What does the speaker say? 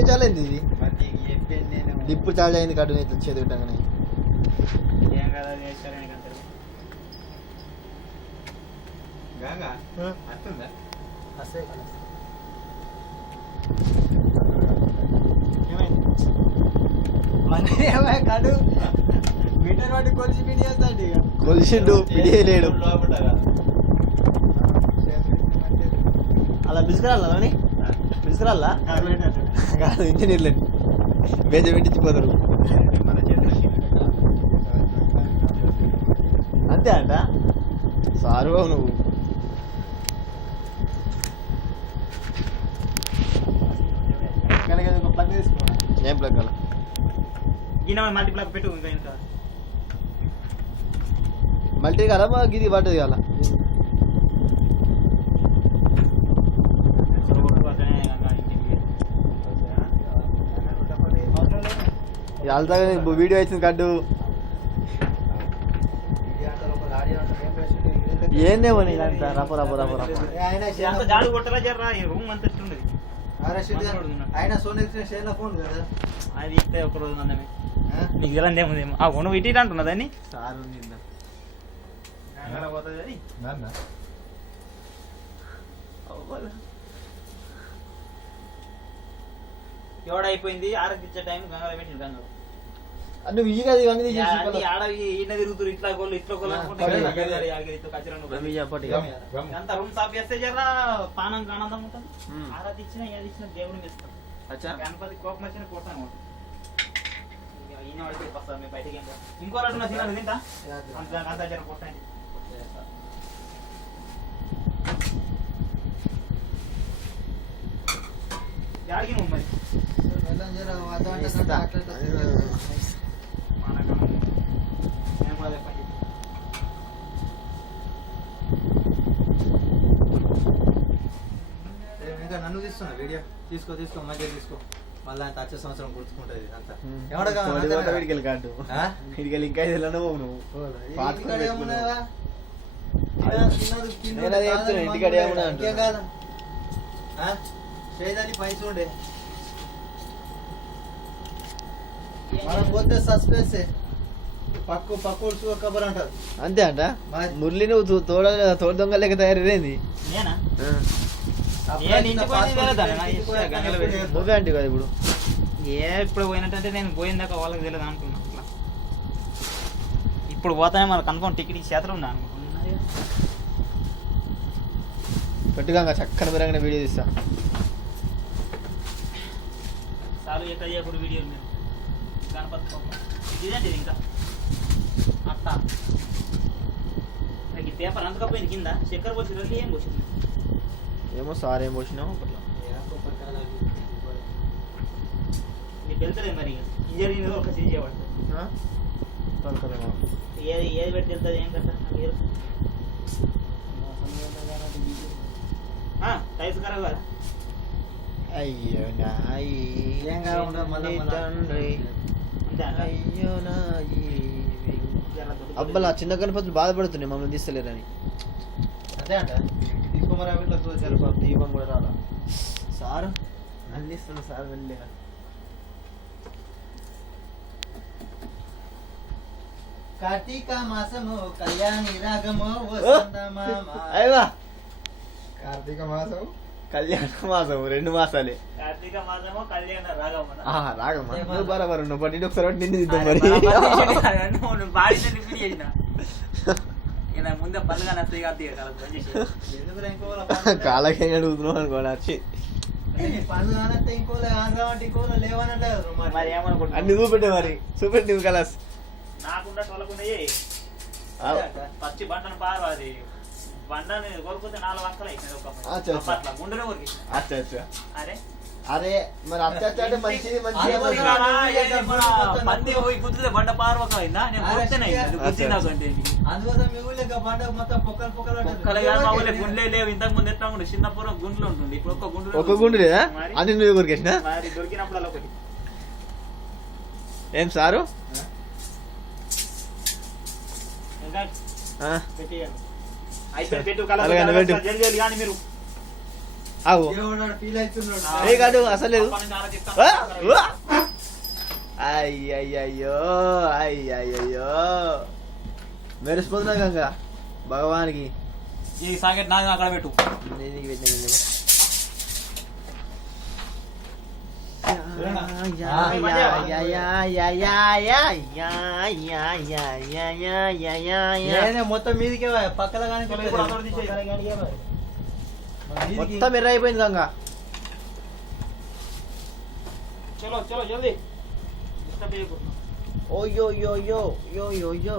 ఇంకే చాలైంది ఇది ఇప్పుడు చార్జ్ అయింది కట్టు ఇట్లా చేతి పెట్టగానే కాదు మీటర్ వాటి కొలిసి పిడి చేస్తాడు ఇక కొలిసిండు పిడియలేడు అలా పిలుచుకురాలని పిలుచుకురాలా కాదు ఇంజనీర్లు మేజ పెట్టించిపోతారు అంతే అంట సారు నువ్వు ప్లగ్ తీసుకో ఏం ప్లగ్ అలా మల్టీ ప్లగ్ పెట్టు ఇంకా ఇంకా మల్టీ కదా మా గిది పడ్డది కదా వెళ్తా వీడియో వచ్చింది కడ్డు ఏందేమో నీకంతా రప రప రప రప జాడు కొట్టలా జర్రా రూమ్ అంత ఎట్లున్నది ఆయన సోనీ ఫోన్ కదా అది ఇస్తే ఒక రోజు అందమే నీకు తెలందేమో ఆ కొను ఇటు అంటున్నది అని సార్ పోతుంది ఎవడైపోయింది ఆరతిచ్చే టైం గంగలో పెట్టింది గంగ నువ్వు ఈ కదా ఇవన్నీ ఆడ ఈయన తిరుగుతారు ఇట్లా గోళ్ళు ఇట్లా గోళ్ళు అంత రూమ్ సాఫ్ చేస్తే జరా పానం ఆనందం ఉంటుంది ఆరతి ఇచ్చిన ఏది ఇచ్చిన దేవుడిని ఇస్తాం గణపతి కోపం వచ్చిన కొట్టాను ఈయన వాడికి వస్తాను మేము బయటకి ఇంకో లడ్డు తిన్నాను తింటా అంత జర కొట్టండి యాడికి నువ్వు మరి ఇంకా నన్ను తీస్తున్నా వీడియో తీసుకో మంచిగా తీసుకో మళ్ళీ అంత వచ్చే సంవత్సరం గుర్తుకుంటుంది అంతా వీడికెళ్ళి కాదు వీడికెళ్ళి ఇంకా నువ్వు ఇంటికాడ కాదు చేయదాని పైసలు ఉండే మనం పోతే సస్పెన్సే పక్కు కబర్ అంటారు అంతే అంట మురళి నువ్వు తోడ దొంగ లెక్క తయారైంది నువ్వే అంటే కదా ఇప్పుడు ఇప్పుడు పోయినట్టంటే నేను పోయిందాక వాళ్ళకి తెలియదు అనుకున్నా ఇప్పుడు పోతానే మనకు కన్ఫర్మ్ టికెట్ చేతులు ఉన్నా పెట్టుగా చక్కని విధంగా వీడియో తీస్తా చాలు ఎక్కడ చేయకూడదు వీడియోలు మేము గణపతి ఇదేంటి ఇంకా అట్ట ఈ పేపర్ అంతకపోయింది కింద చక్కెర పోసి రోజు ఏం పోసింది ఏమో సార్ ఏం పోసినావు నీకు వెళ్తుంది మరి ఇంజనీరింగ్ ఒక చేంజ్ చేయబడుతుంది ఏది పెట్టి వెళ్తుంది ఏం కదా టైప్స్ ఖరాబ్ కదా అయ్యో అయ్యో అబ్బలా చిన్న గణపతులు బాధపడుతున్నాయి మమ్మల్ని తీస్తలేరని అదే అంట తీసుకోమరా దీపం కూడా రాలా సార్ అందిస్తున్నా సార్ వెళ్ళలేదా కార్తీక మాసము కళ్యాణి రాగము కార్తీక మాసం కళ్యాణ మాసం 2 మాసాలే కార్తీక మాసము కళ్యాణ రాగము రాగమ్మా నువ్వు బరాబర్ ఉన్నావు బట్ ఒకసారి నిన్ను దిద్దాం మరి రిపీట్ చేసిన ఇలా ముందే పళ్ళుగా నస్తాయి కాలకే అడుగుతున్నావు అనుకోవాలి అన్ని చూపెట్టే మరి చూపెట్టి నువ్వు కలాస్ నాకుండా తొలకుండా పచ్చి బండను పారు అది బండని కొరుకుతే 4 వక్కలు గుండెనే కొరికి అరే అరే మరి అత్తే మంచిది మంది పోయి గుద్దుతే బండ పార్వకైందా నేను గుండె లేవు ఇంతకు ముందు ఎట్లా ఉండే చిన్నప్పుడు గుండెలు ఉంటుంది ఇప్పుడు ఒక గుండు లేదా అని నువ్వు కొరికేసిన దొరికినప్పుడు అలా ఒకటి ఏం సారు పెట్టు కలర్ కానీ మీరు ఆగు దేవుడు ఫీల్ అవుతున్నాడు. ఏ కాదు అసలు లేదు అప్పటి నుంచి ఆరా చెప్తాను. అయ్యయ్యో అయ్యయ్యో మెరిసిపోతున్నా గంగ భగవానికి ఈ సాకెట్ నాది అక్కడ పెట్టు. నేను పెట్టిన నేనే మొత్తం మీదికే పక్కల కానీ ఇప్పుడు అక్కడ తీసేయ్. మొత్తం ఎర్ర అయిపోయింది గంగ చలో చలో జల్దీ డిస్టర్బ్ చేయకూడదు. ఓ యో యో యో యో యో యో